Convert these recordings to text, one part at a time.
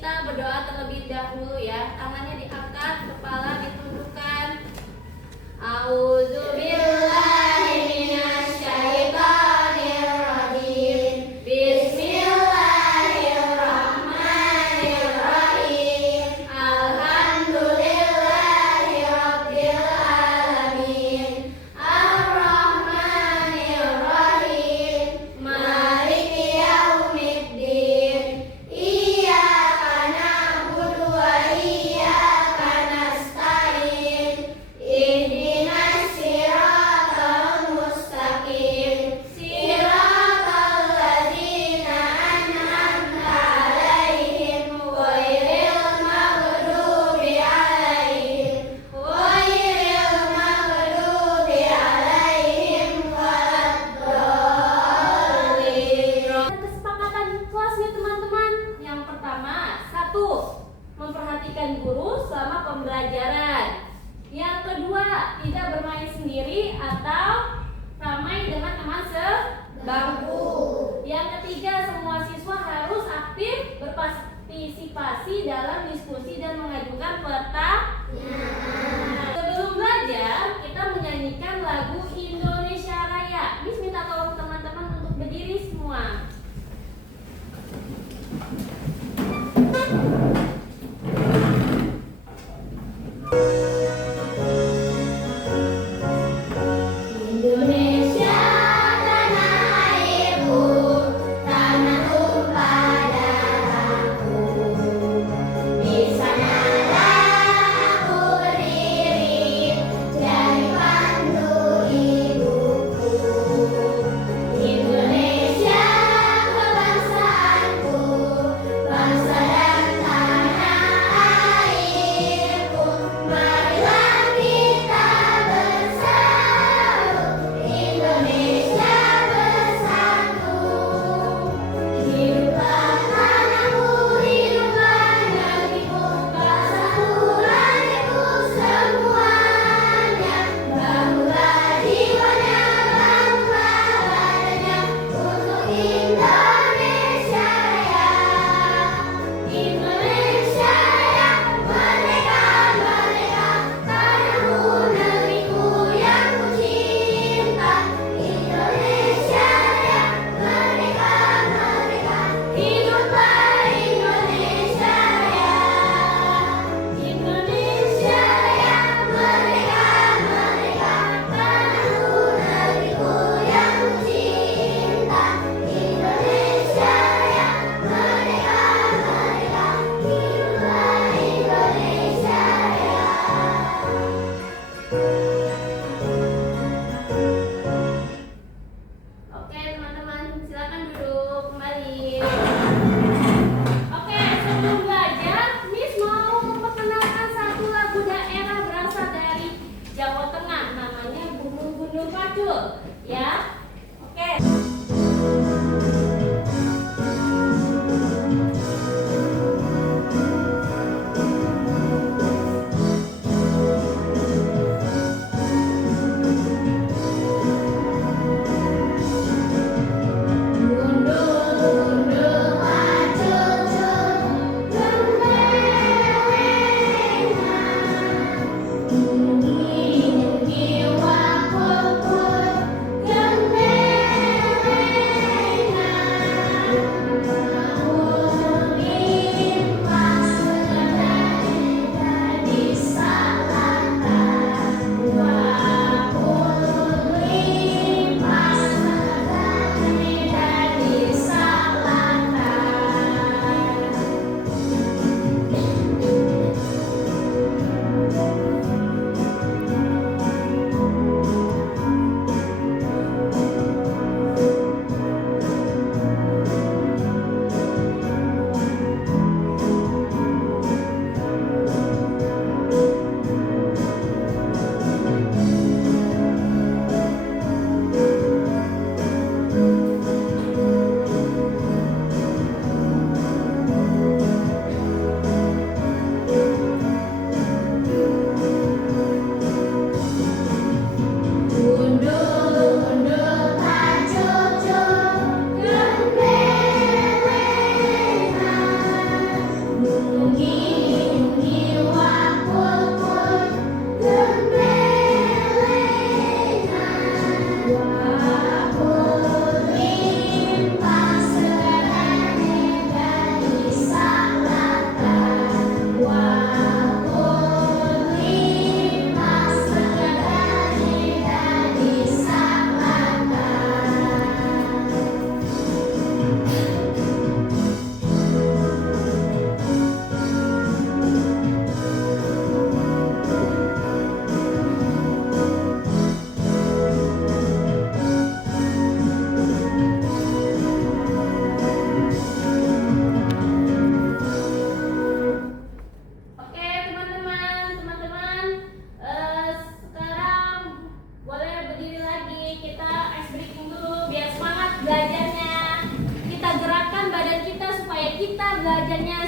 kita berdoa terlebih dahulu ya. Tangannya diangkat, kepala ditundukkan. A'udzubillahi minasyaitonirrajim. Bismillahirrahmanirrahim. Alhamdulillahirabbil alamin. Ar-Rahmanirrahim. Maliki yaumiddin. Iyyaka na'budu wa iyyaka nasta'in. Ihdinas siratal mustaqim. Siratal ladzina an'amta 'alaihim ghairil maghdubi 'alaihim waladdallin. Kesepakatan kelasnya teman-teman. Yang pertama, 1. Memperhatikan guru selama pembelajaran. Yang kedua, tidak bermain sendiri atau ramai dengan teman sebangku. Yang ketiga, semua siswa harus aktif berpartisipasi dalam diskusi dan mengajukan pertanyaan. Sebelum belajar, kita menyanyikan lagu Indonesia Raya. Miss minta tolong teman-teman untuk berdiri semua. Indonesia tanah airku, tanah tumpah darahku. Di sanalah aku berdiri, jadi pandu ibuku. Indonesia kebangsaanku, bangsa dan tanah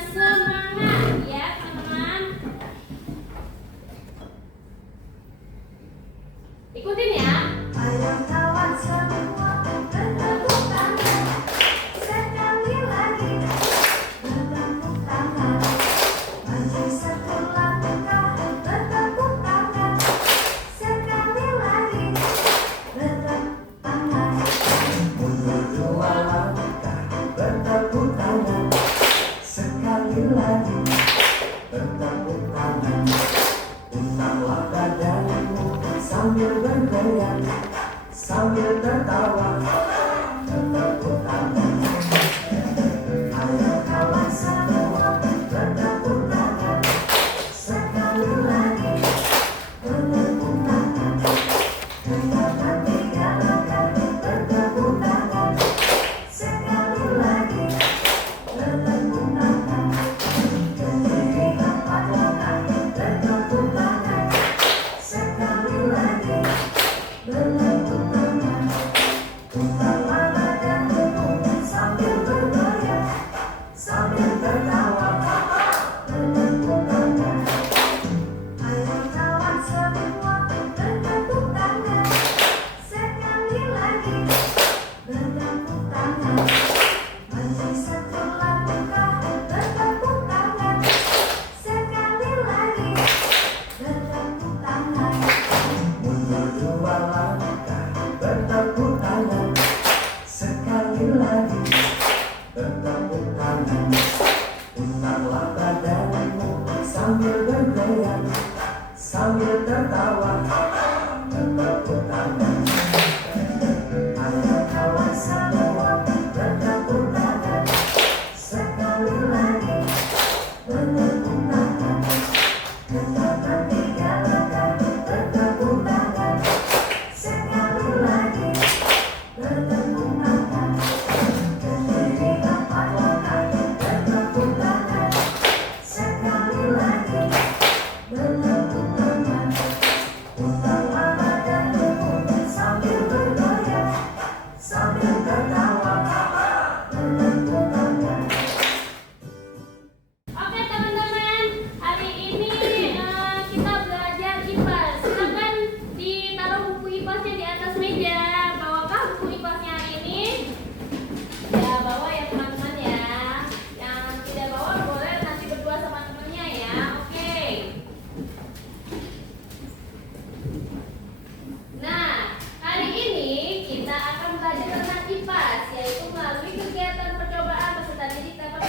semangat ya teman-teman. Ikutin ya. Ayo kawan semua bertepuk tangan, sekali lagi bertepuk tangan. Maju satu langkah, bertepuk tangan, sekali lagi bertepuk tangan. Mundur dua langkah, bertepuk tangan, sekali lagi bertepuk tangan. Putarlah badanmu sambil bergoyang, sambil tertawa, bertepuk tangan. Ayo kawan semua bertepuk tangan, sekali lagi bertepuk tangan. Katakan tiga langkah, bertepuk tangan, sekali lagi bertepuk tangan. Berdiri empat langkah, bertepuk tangan, sekali lagi bertepuk tangan. Putarlah badanmu sambil bergoyang, sambil tertawa, bertepuk tangan. Ayo kawan semua bertepuk tangan, sekali lagi bertepuk tangan. Maju satu langkah, bertepuk tangan, sekali lagi bertepuk tangan. Mundur dua langkah, bertepuk tangan, sekali lagi bertepuk tangan. Putarlah badanmu sambil bergoyang, sambil tertawa, bertepuk tangan. Ayo kawan semua bertepuk tangan, sekali lagi bertepuk tangan. Katakan tiga langkah, bertepuk tangan, sekali lagi bertepuk tangan. Berdiri empat langkah, bertepuk tangan, sekali lagi bertepuk tangan. Putarlah badanmu sambil bergoyang, sambil tertawa, bertepuk tangan. Oke teman-teman, hari ini kita belajar IPAS. Silakan ditaruh buku IPASnya di atas meja. Bawakah buku IPASnya hari ini? Ya bawa ya teman-teman ya. Yang tidak bawa boleh nanti berdua sama temennya ya. Oke. Nah, hari ini kita akan belajar tentang IPAS, yaitu melalui kegiatan percobaan peserta didik dapat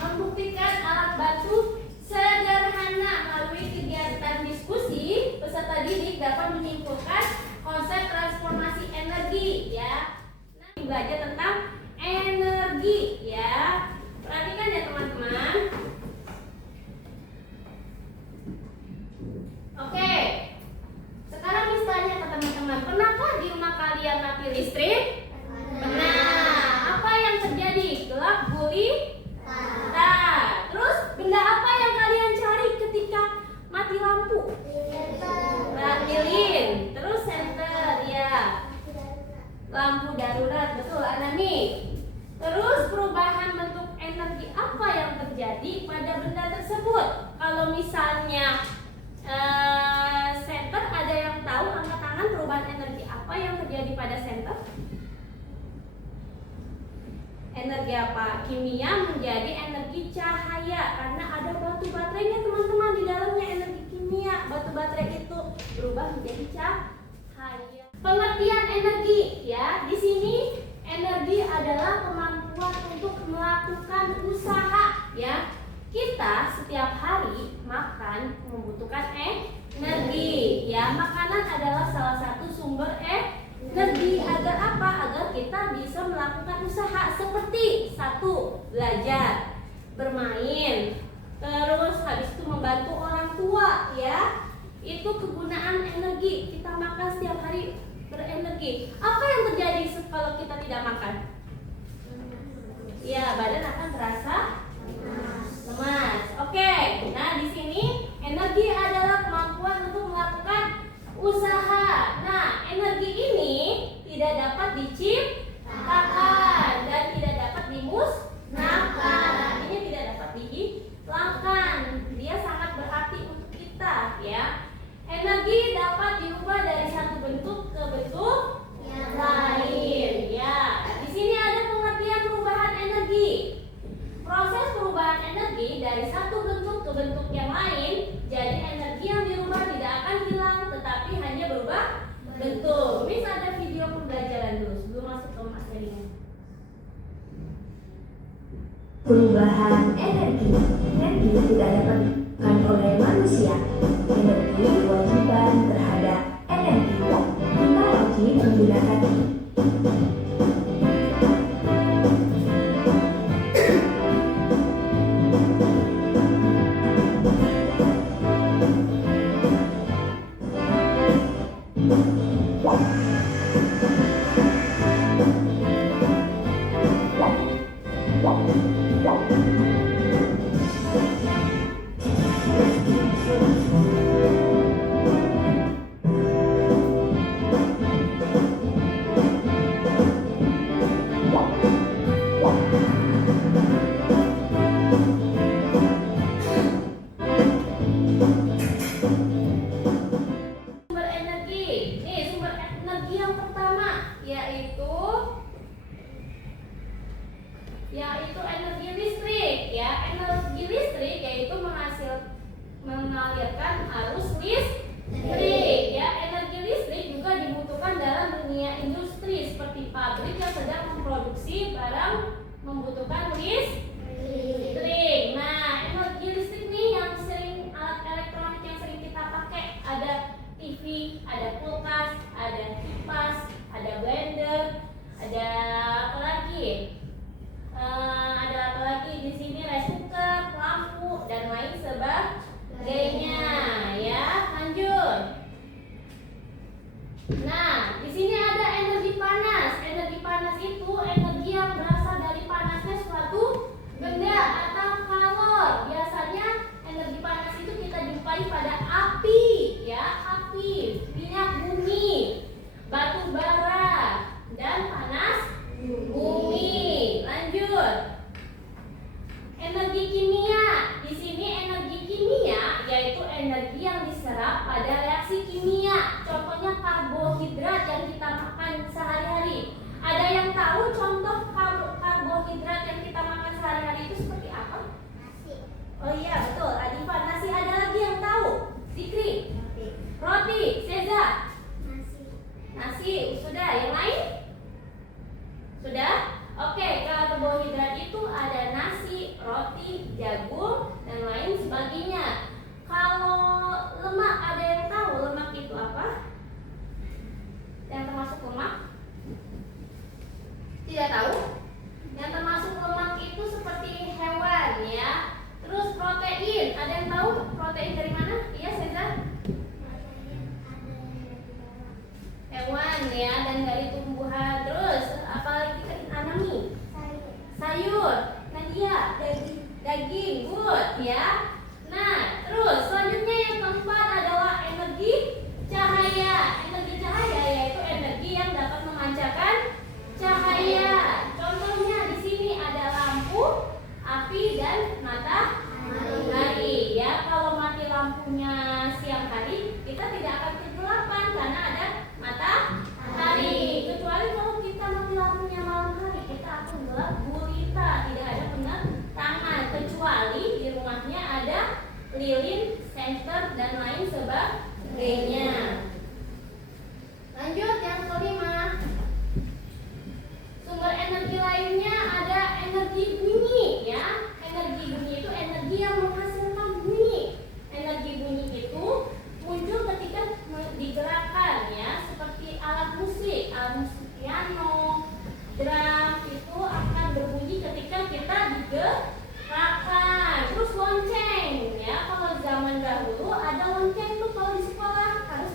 membuktikan alat bantu sederhana. Melalui kegiatan diskusi, peserta didik dapat menyimpulkan konsep transformasi energi ya. Nah, belajar tentang energi ya. Perhatikan ya teman-teman. Oke. Sekarang Miss tanya ke teman-teman, pernahkah di rumah kalian mati listrik? Pernah. Apa yang terjadi? Gelap gulita. Terus benda apa yang kalian cari ketika mati lampu? Lilin. Terus senter ya. Lampu darurat, betul Anani. Terus perubahan bentuk energi apa yang terjadi pada benda tersebut? Kalau misalnya senter, ada yang tahu angkat tangan perubahan energi apa yang terjadi pada senter? Energi apa? Kimia menjadi energi cahaya karena ada batu baterainya teman-teman di dalamnya. Energi kimia batu baterai itu berubah menjadi cahaya. Pengertian energi ya, di sini energi adalah kemampuan untuk melakukan usaha ya. Kita setiap hari makan membutuhkan energi ya. Makanan adalah salah satu sumber energi. Agar apa? Agar kita bisa melakukan usaha seperti satu, belajar, bermain, terus habis itu membantu orang tua ya. Itu kegunaan energi. Kita makan setiap hari berenergi. Apa yang terjadi kalau kita tidak makan? Ya, badan akan terasa lemas. Oke. Nah, di sini energi adalah kemampuan untuk melakukan usaha. Nah, energi ini tidak dapat diciptakan dan tidak dapat dimusnahkan. Artinya tidak dapat Energi dapat diubah dari satu bentuk ke bentuk lain. Ya, di sini ada pengertian perubahan energi. Proses perubahan energi dari satu bentuk ke bentuk yang lain, jadi energi yang dirubah tidak akan hilang, tetapi hanya berubah bentuk. Miss ada video pembelajaran dulu sebelum masuk ke materinya. Perubahan energi. Energi tidak dapat ditentukan oleh manusia. Energi kewajiban terhadap energi. Kita wajib menggunakan Sumber energi. Nih, sumber energi yang pertama yaitu energi listrik ya. Energi listrik yaitu mengalirkan arus listrik ya. Energi listrik juga dibutuhkan dalam dunia industri seperti pabrik yang sedang memproduksi barang membutuhkan listrik. Nah, energi listrik nih yang sering, alat elektronik yang sering kita pakai, ada TV, ada kulkas, ada kipas, ada blender, ada apa lagi? Ada apa lagi di sini? Rice cooker, lampu, dan lain sebagainya. Ya, lanjut. Nah, di sini ada energi panas. Energi panas itu energi yang berasal dari panasnya suatu benda atau kalor. Biasanya energi panas itu kita jumpai pada api, ya, api, minyak bumi, batu bara, dan panas bumi. Lanjut. Energi kimia. Di sini energi kimia yaitu energi yang diserap pada reaksi kimia. Contohnya karbohidrat yang kita makan sehari-hari. Ada yang tahu contoh karbohidrat yang kita makan sehari-hari itu seperti apa? Nasi. Oh iya, betul. Adifa, nasi. Ada lagi yang tahu? Zikri. Roti. Seza. Nasi. Nasi. Sudah. Yang lain? Sudah? Oke, karbohidrat itu ada nasi, roti, jagung, dan lain sebagainya. Kalau lemak, ada yang tahu lemak itu apa? Yang termasuk lemak? Tidak tahu? Yang termasuk lemak itu seperti hewan ya. Terus protein, ada yang tahu protein dari mana? Iya, Seza? Hewan ya, dan dari tumbuhan. Terus apalagi anami? Sayur. Nadia, daging, good ya. Nah, terus selanjutnya yang keempat adalah energi cahaya. Energi cahaya yaitu energi yang dapat memancarkan cahaya. Contohnya di sini ada lampu, api, dan matahari ya. Kalau mati lampunya siang hari, kita tidak akan kegelapan karena ada matahari. Kecuali kalau kita mati lampunya malam hari, kita akan gelap gulita, tidak ada penerangan. Kecuali di rumahnya ada lilin, senter, dan lain sebagainya. Lanjut yang kelima. Sumber energi lainnya ada energi bunyi ya. Energi bunyi itu energi yang menghasilkan bunyi. Energi bunyi itu muncul ketika digerakkan ya, seperti alat musik piano, drum itu akan berbunyi ketika kita digerakkan. Terus lonceng ya, kalau zaman dahulu ada lonceng tuh kalau di sekolah harus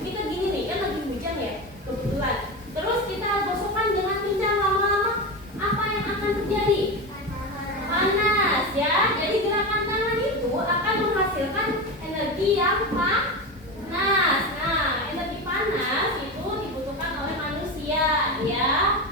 Ini kan gini nih, kan lagi hujan ya, kebetulan. Terus kita gosokkan dengan kencang, lama-lama apa yang akan terjadi? Panas ya. Jadi gerakan tangan itu akan menghasilkan energi yang panas. Nah, energi panas itu dibutuhkan oleh manusia ya.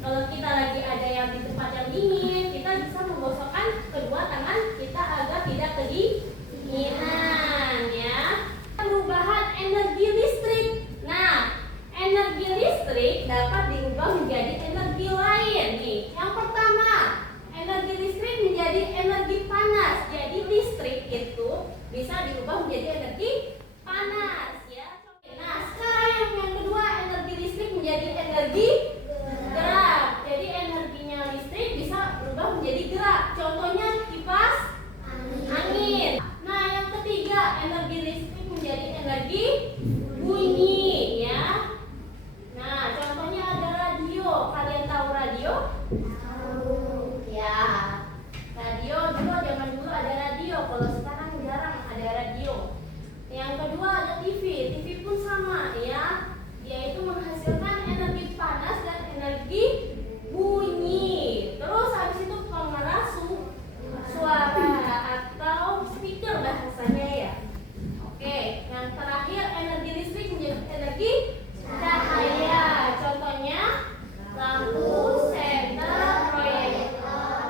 Kalau kita lagi ada yang di tempat yang dingin, kita bisa menggosokkan kedua tangan kita agar tidak kedinginan ya. Perubahan energi listrik. Nah, energi listrik dapat diubah menjadi energi lain nih. Yang pertama, energi listrik menjadi energi panas. Jadi listrik itu bisa diubah menjadi energi panas ya. Nah, sekarang yang kedua, energi listrik menjadi energi gerak. Jadi energinya listrik bisa berubah menjadi gerak. Contohnya kipas angin. Nah, yang ketiga, energi listrik menjadi energi bunyi ya. Nah, contohnya ada radio. Kalian tahu radio? Ya. Radio dulu, zaman dulu ada radio. Kalau sekarang jarang ada radio. Yang kedua ada TV. TV pun sama ya. Dia itu menghasilkan energi panas dan energi bunyi. Terus habis itu pengeras suara atau speaker bahasanya ya. Oke, yang terakhir energi listrik menjadi energi cahaya. Contohnya lampu, senter, proyektor,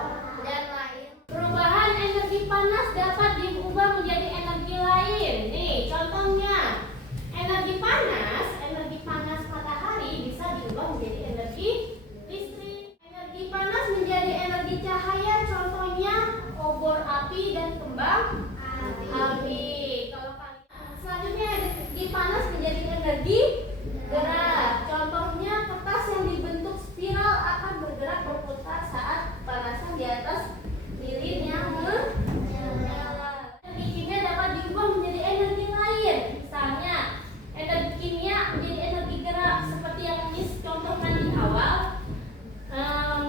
dan lain. Perubahan energi panas dapat diubah menjadi energi lain. Nih, contohnya energi panas matahari bisa diubah menjadi energi listrik. Energi panas menjadi energi cahaya. Contohnya obor api dan kembang api. Kalau selanjutnya energi panas menjadi energi gerak. Contohnya kertas yang dibentuk spiral akan bergerak berputar saat panasan di atas lilin yang menyala. Energi kimia dapat diubah menjadi energi lain. Misalnya energi kimia menjadi energi gerak seperti yang Miss contohkan di awal.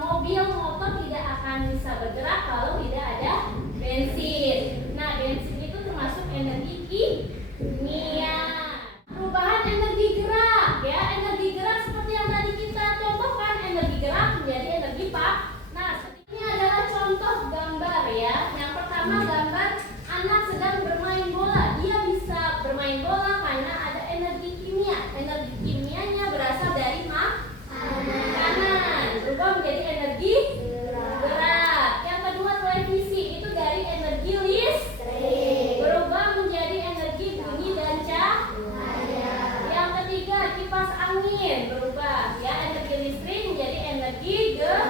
Mobil motor tidak akan bisa bergerak kalau tidak ada bensin. Nah, bensin itu termasuk energi kimia. Perubahan energi gerak ya, energi gerak seperti yang tadi kita contohkan, energi gerak menjadi energi panas. Ini adalah contoh gambar ya. Yang pertama gambar anak sedang bermain bola. Dia bisa bermain bola karena ada energi kimia. Energi kimianya berasal dari makanan, berubah menjadi energi gerak. Yang kedua televisi itu dari energi listrik, berubah menjadi energi bunyi dan cahaya. Yang ketiga kipas angin berubah ya, energi listrik menjadi energi gerak.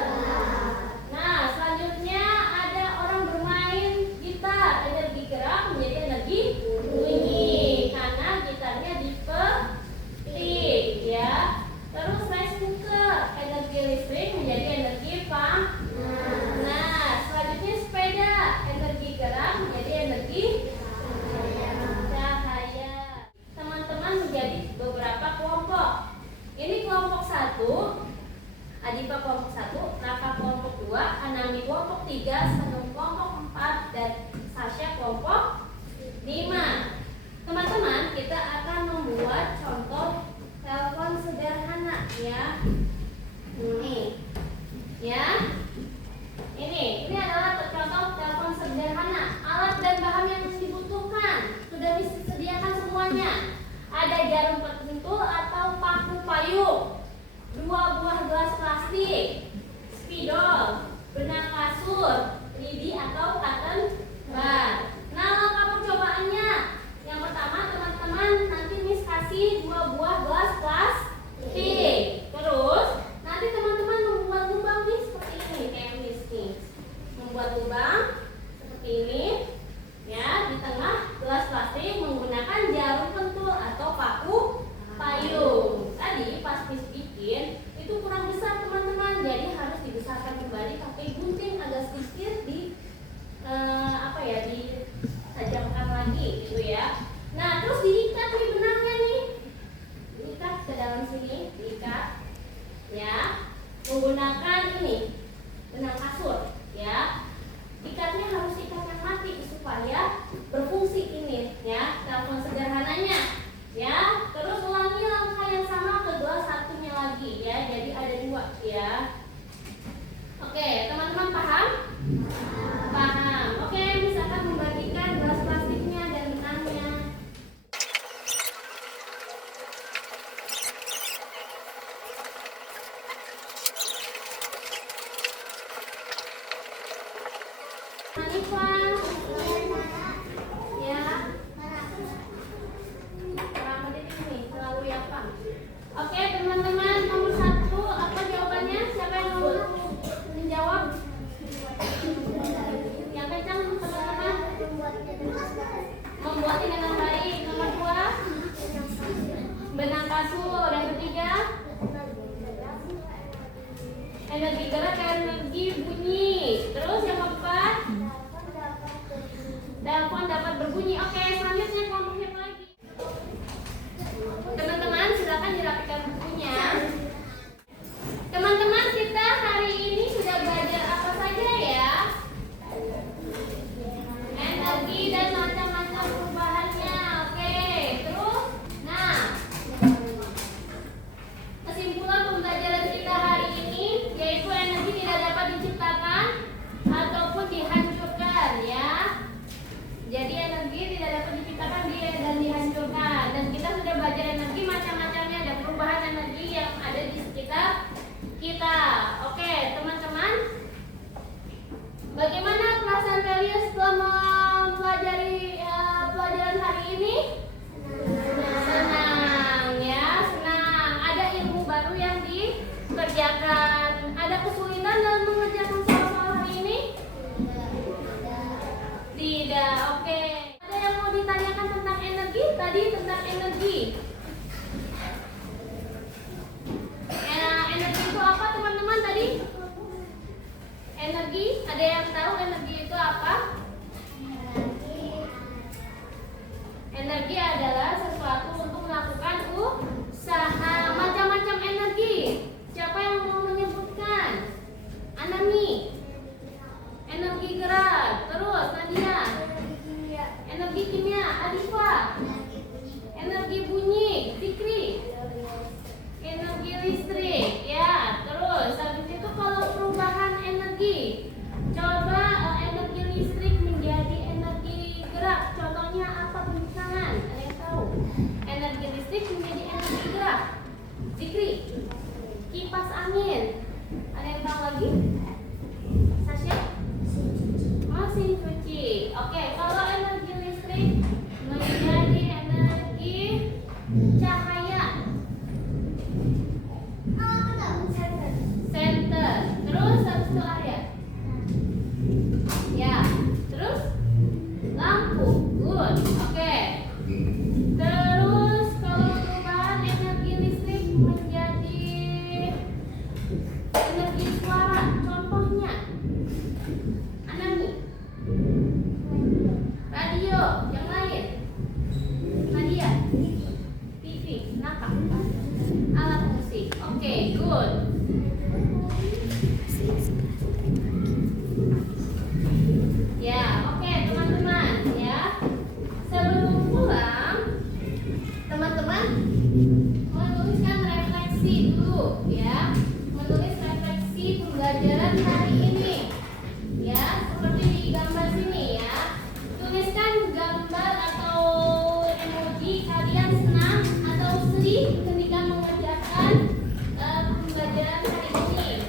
Nah, selanjutnya ada orang bermain gitar, energi gerak menjadi energi bunyi karena gitarnya dipetik ya. Terus rice cooker, energi listrik menjadi energi panas. Nah, selanjutnya sepeda, energi gerak menjadi energi cahaya. Teman-teman menjadi beberapa kelompok. Ini kelompok 1, Adipa kelompok 1, Raka kelompok 2, Anami kelompok 3, Senung kelompok 4, dan Sasha kelompok 5. Teman-teman, kita akan membuat contoh telepon sederhana ya. Ini ya. Ini adalah contoh telepon sederhana. Alat dan bahan yang dibutuhkan sudah disediakan semuanya. Ada jarum pentul atau paku payung, 2 buah gelas plastik, spidol, benang kasur, lidi atau cotton bud. Nah, langkah percobaannya. Yang pertama teman-teman nanti Miss kasih 2 buah gelas plastik. Terus nanti teman-teman membuat lubang nih seperti ini kayak Miss nih. Membuat lubang seperti ini ya di tengah gelas plastik menggunakan jarum pentul atau paku payung. Tadi pas Miss bikin itu kurang besar teman-teman, jadi harus dibesarkan kembali pakai gunting agak sedikit ditajamkan lagi gitu ya. Nah, terus diikat nih benangnya nih. Oke, teman-teman, nomor 1 apa jawabannya? Siapa yang mau menjawab? Yang kencang, teman-teman. Membuatnya dengan baik. Nomor 2, benang kasur. Yang ketiga, energi gerak, energi bunyi. Terus yang keempat, telepon dapat berbunyi. Oke, selanjutnya kelompok yang lagi. Teman-teman, silakan dirapikan bukunya. Teman-teman, kita hari ini sudah belajar apa saja ya? Energi dan macam-macam perubahannya. Oke, terus, nah, kesimpulan pembelajaran kita hari ini yaitu energi tidak dapat diciptakan ataupun dihancurkan ya. Jadi energi tidak dapat diciptakan dan dihancurkan. Dan kita sudah belajar energi macam-macamnya dan perubahan energi yang ada di sekitar kita. Oke, teman-teman, bagaimana perasaan kalian setelah mempelajari pelajaran hari ini? Senang ya, senang. Ada ilmu baru yang dikerjakan. Ada kesulitan dalam mengerjakan soal-soal hari ini? Tidak. Oke. Ada yang mau ditanyakan tentang energi? Tadi tentang energi. Energi itu apa, teman-teman, tadi? Energi, ada yang tahu energi itu apa? Energi adalah sesuatu untuk melakukan usaha. Macam-macam energi. Siapa yang mau menyebutkan? Anami. Energi gerak. Terus Nadia. Energi kimia. Alifa. Energi bunyi. Fikri. Energi listrik. Ya. Terus habis itu kalau perubahan energi, coba energi listrik menjadi energi gerak. Contohnya apa? Beri tangan. Ada yang tahu? Energi listrik menjadi energi gerak. Fikri. Kipas angin. Ada yang tahu lagi? Sasha? Mesin cuci. Oke, kalau energi listrik menjadi energi cahaya. Center. Terus habis itu area. Ya. Terus lampu. Good. Oke. Terus kalau perubahan energi listrik menjadi energi suara, contohnya Anami. Radio, yang lain. Nadia. TV, kenapa? Alat musik. Oke, good. Ya, oke, teman-teman ya. Sebelum pulang, teman-teman menuliskan refleksi dulu ya. Menulis refleksi pembelajaran hari ini. Ya, seperti di gambar sini ya. Tuliskan gambar atau emoji kalian senang atau sedih ketika mengerjakan pembelajaran hari ini.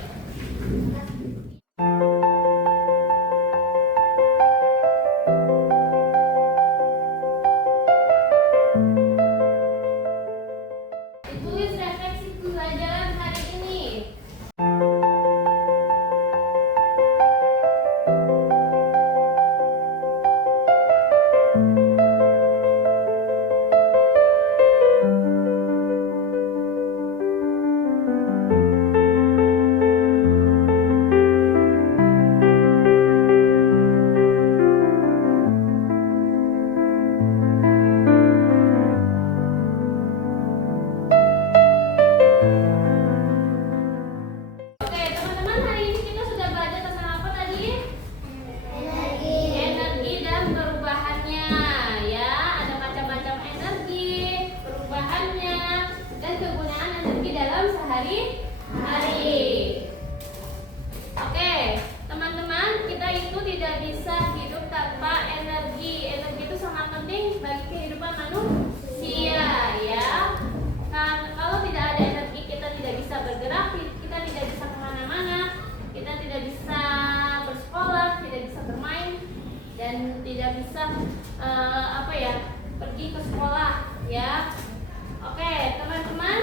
Tulis refleksi pembelajaran hari ini. Oke, teman-teman, hari ini kita sudah belajar tentang apa tadi? Energi dan perubahannya ya. Ada macam-macam energi, perubahannya, dan kegunaan energi dalam sehari-hari. Oke, teman-teman, kita itu tidak bisa hidup tanpa energi. Energi itu sangat penting bagi kehidupan manusia ya. Kalau tidak ada energi, kita tidak bisa bergerak, kita tidak bisa kemana-mana, kita tidak bisa bersekolah, tidak bisa bermain, dan tidak bisa pergi ke sekolah ya. Oke, teman-teman,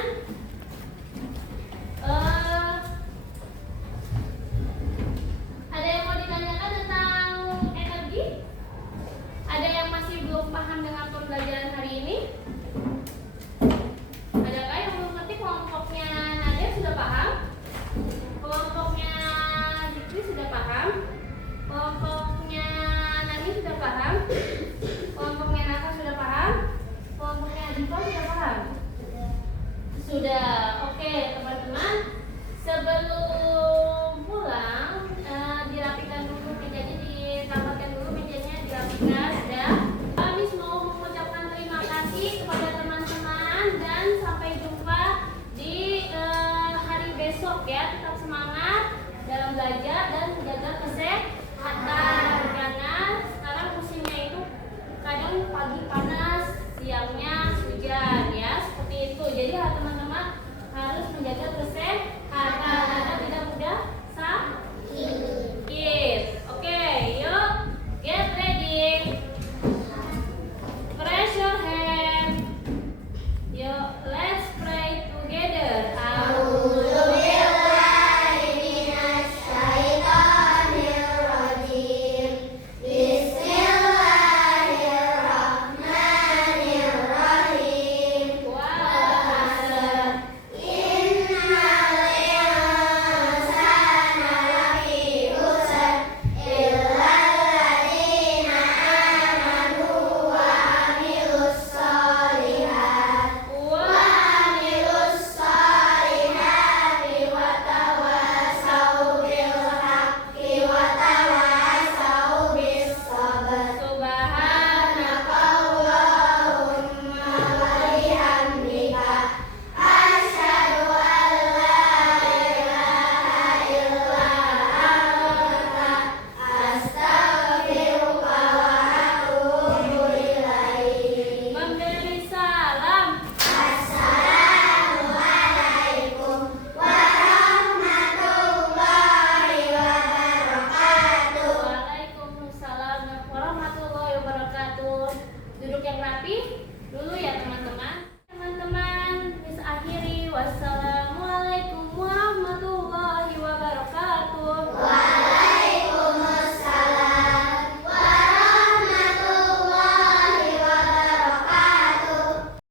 Sudah, oke teman-teman. Sebelum pulang, dirapikan dulu mejanya, dirapatkan dulu mejanya, dirapikan. Sudah. Kami mau mengucapkan terima kasih kepada teman-teman dan sampai jumpa di hari besok ya. Tetap semangat dalam belajar dan menjaga kesehatan karena sekarang musimnya itu kadang pagi panas, siangnya